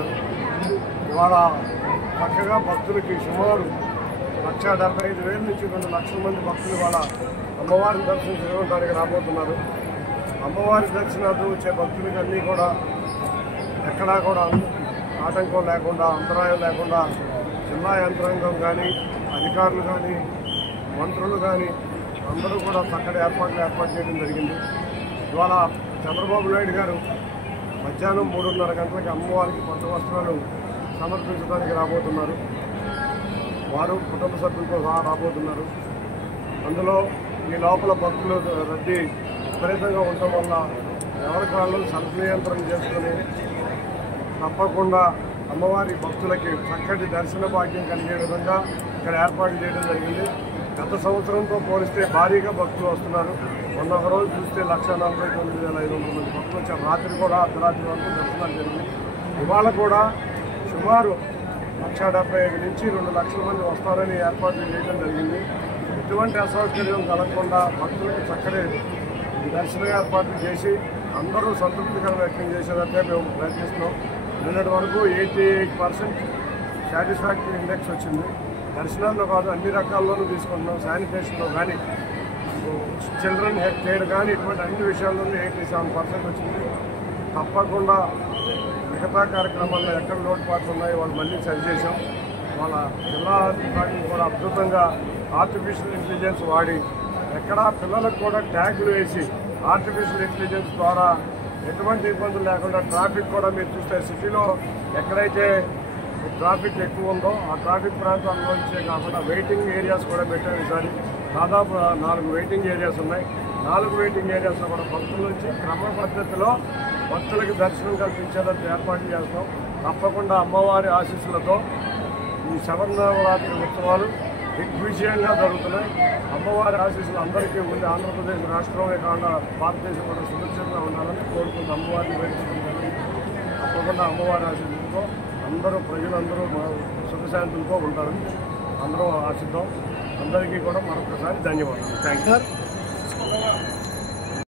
రాబోతున్నారు. ఇవాళ చక్కగా భక్తులకి సుమారు 1,75,000 నుంచి 2 లక్షల మంది భక్తులు ఇవాళ అమ్మవారిని దర్శనం చేసుకోవడానికి రాబోతున్నారు. అమ్మవారి దర్శనాలు వచ్చే భక్తులకి అన్నీ కూడా ఎక్కడా కూడా ఆటంకం లేకుండా, అంతరాయం లేకుండా జిల్లా యంత్రాంగం కానీ, అధికారులు కానీ, మంత్రులు కానీ అందరూ కూడా చక్కటి ఏర్పాటు చేయడం జరిగింది. ఇవాళ చంద్రబాబు నాయుడు గారు మధ్యాహ్నం 3:30 గంటలకి అమ్మవారికి పట్టు వస్త్రాలు సమర్పించడానికి రాబోతున్నారు. వారు కుటుంబ సభ్యులతో సహా రాబోతున్నారు. అందులో ఈ లోపల భక్తులు రద్దీ విపరీతంగా ఉండటం వల్ల ఎవరి కాళ్ళు సంనియంత్రణ చేసుకుని తప్పకుండా అమ్మవారి భక్తులకి చక్కటి దర్శన భాగ్యం కలిగే విధంగా ఇక్కడ ఏర్పాటు చేయడం జరిగింది. గత సంవత్సరంతో పోలిస్తే భారీగా భక్తులు వస్తున్నారు. మొన్న ఒక రోజు చూస్తే 1,49,500 మంది భక్తులు వచ్చారు. రాత్రి కూడా అర్ధరాత్రి వరకు దర్శనాలు జరిగింది. ఇవాళ కూడా సుమారు 1,75,000 నుంచి 2 లక్షల మంది వస్తారని ఏర్పాట్లు చేయడం జరిగింది. ఎటువంటి అసౌకర్యం కలగకుండా భక్తులకు చక్కటి దర్శన ఏర్పాట్లు చేసి అందరూ సంతృప్తికరం వ్యక్తం చేసేదంటే మేము ప్రయత్నిస్తున్నాం. నిన్నటి వరకు 88% సాటిస్ఫాక్టరీ ఇండెక్స్ వచ్చింది. దర్శనాల్లో కాదు, అన్ని రకాల్లోనూ తీసుకుంటున్నాం. శానిటేషన్లో కానీ, చిల్డ్రన్ హెల్త్ కేర్ కానీ, ఇటువంటి అన్ని విషయాల్లోనూ 87% వచ్చింది. తప్పకుండా మిగతా కార్యక్రమాల్లో ఎక్కడ లోటుపాట్లు ఉన్నాయో వాళ్ళు మళ్ళీ సరిచేసాం. వాళ్ళ జిల్లా అధికారులు కూడా అద్భుతంగా ఆర్టిఫిషియల్ ఇంటెలిజెన్స్ వాడి ఎక్కడా పిల్లలకు కూడా ట్యాగులు వేసి ఆర్టిఫిషియల్ ఇంటెలిజెన్స్ ద్వారా ఎటువంటి ఇబ్బందులు లేకుండా ట్రాఫిక్ కూడా మీరు చూస్తే సిటీలో ఎక్కడైతే ట్రాఫిక్ ఎక్కువ ఉందో ఆ ట్రాఫిక్ ప్రాంతాల్లోంచే కాకుండా వెయిటింగ్ ఏరియాస్ కూడా పెట్టారు. ఈసారి దాదాపు 4 వెయిటింగ్ ఏరియాస్ ఉన్నాయి. 4 వెయిటింగ్ ఏరియాస్లో కూడా భక్తుల నుంచి క్రమ పద్ధతిలో భక్తులకి దర్శనం కల్పించేందుకు ఏర్పాటు చేస్తాం. తప్పకుండా అమ్మవారి ఆశీస్సులతో ఈ శరన్నవరాత్రి ఉత్సవాలు దిగ్విజయంగా జరుగుతున్నాయి. అమ్మవారి ఆశీస్సులు అందరికీ ఉంది. ఆంధ్రప్రదేశ్ రాష్ట్రమే కాకుండా భారతదేశం కూడా సురక్షితంగా ఉండాలని కోరుకుంటూ అమ్మవారిని వేడుకుంటున్నాను. తప్పకుండా అమ్మవారి ఆశీస్సులతో అందరూ ప్రజలందరూ సుఖశాంతులతో ఉంటారని అందరూ ఆశిద్దాం. అందరికీ కూడా మరొకసారి ధన్యవాదాలు. Thank you.